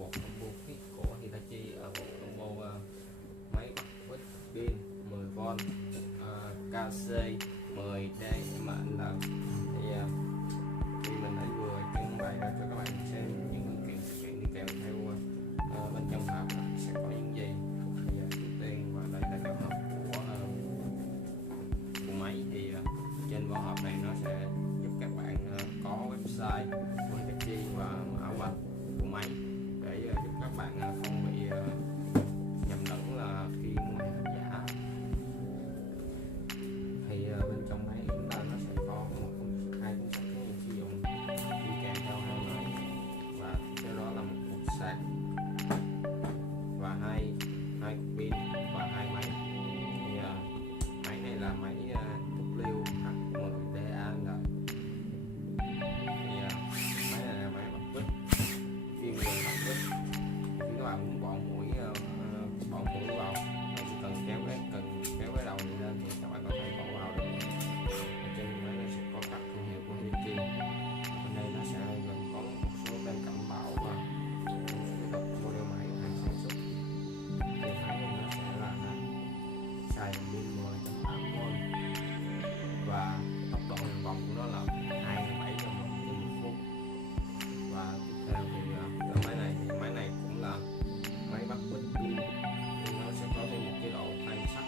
một combo kit của Hitachi, một combo máy bắt quýt pin 10V KC10DML. Thì khi mình đã vừa trưng bày ra cho các bạn xem những linh kiện phụ kiện đi kèm theo bên trong hộp sẽ có những gì. Thì đầu tiên và đây là cái hộp của máy. Thì trên vỏ hộp này nó sẽ giúp các bạn có website của Hitachi và mã vạch của máy để giúp các bạn không bị nhầm lẫn là khi mua hàng giả. Thì bên trong máy chúng ta nó sẽ có hai cuốn sách hướng dẫn sử dụng đi kèm theo hai máy, và theo đó là một cục sạc và hai cục pin và hai máy. Thì máy này là máy WH10DAL. Thì máy này là máy bắt quýt, chuyên về bắt quýt. Khi các bạn muốn bỏ mũi vào, bạn chỉ cần kéo cái đầu này lên thì các bạn có thể bỏ vào được. Trên máy này sẽ có các thương hiệu của Hitachi. Bên đây nó sẽ gồm có một số tem cảnh báo và một số model máy hàng sản xuất. Thì máy này nó sẽ là xài pin 10.8V và tốc độ hoạt động của nó là 2.700 vòng trên 1 phút. Và tiếp theo thì máy này cũng là máy bắt quýt pin, thì nó sẽ có thêm một chế độ phan sắc.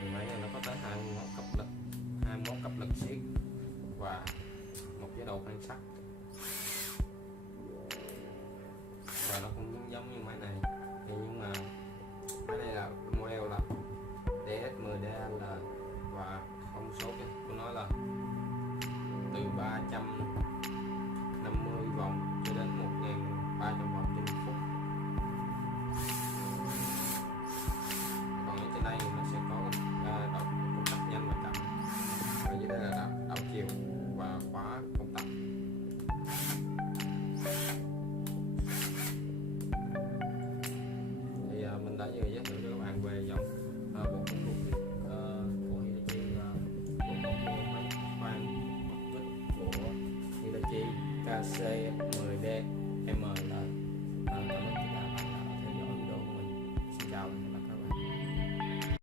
Thì máy này nó có tới 21 cấp lực siết và một chế độ phan sắc, và nó cũng giống như máy này. Thì nhưng mà máy này là model là DS10DAL và thông số của nó là từ 350 vòng cho đến 1.300 vòng trên 1 phút. Còn ở trên đây thì nó sẽ có công tắc nhanh và chậm, và dưới đây là đảo chiều và khóa công tắc. Thì mình đã vừa giới thiệu cho các bạn về dòng bộ công cụ của Hitachi, bộ công cụ máy khoan bắt quýt của Hitachi KC10DML. Cảm ơn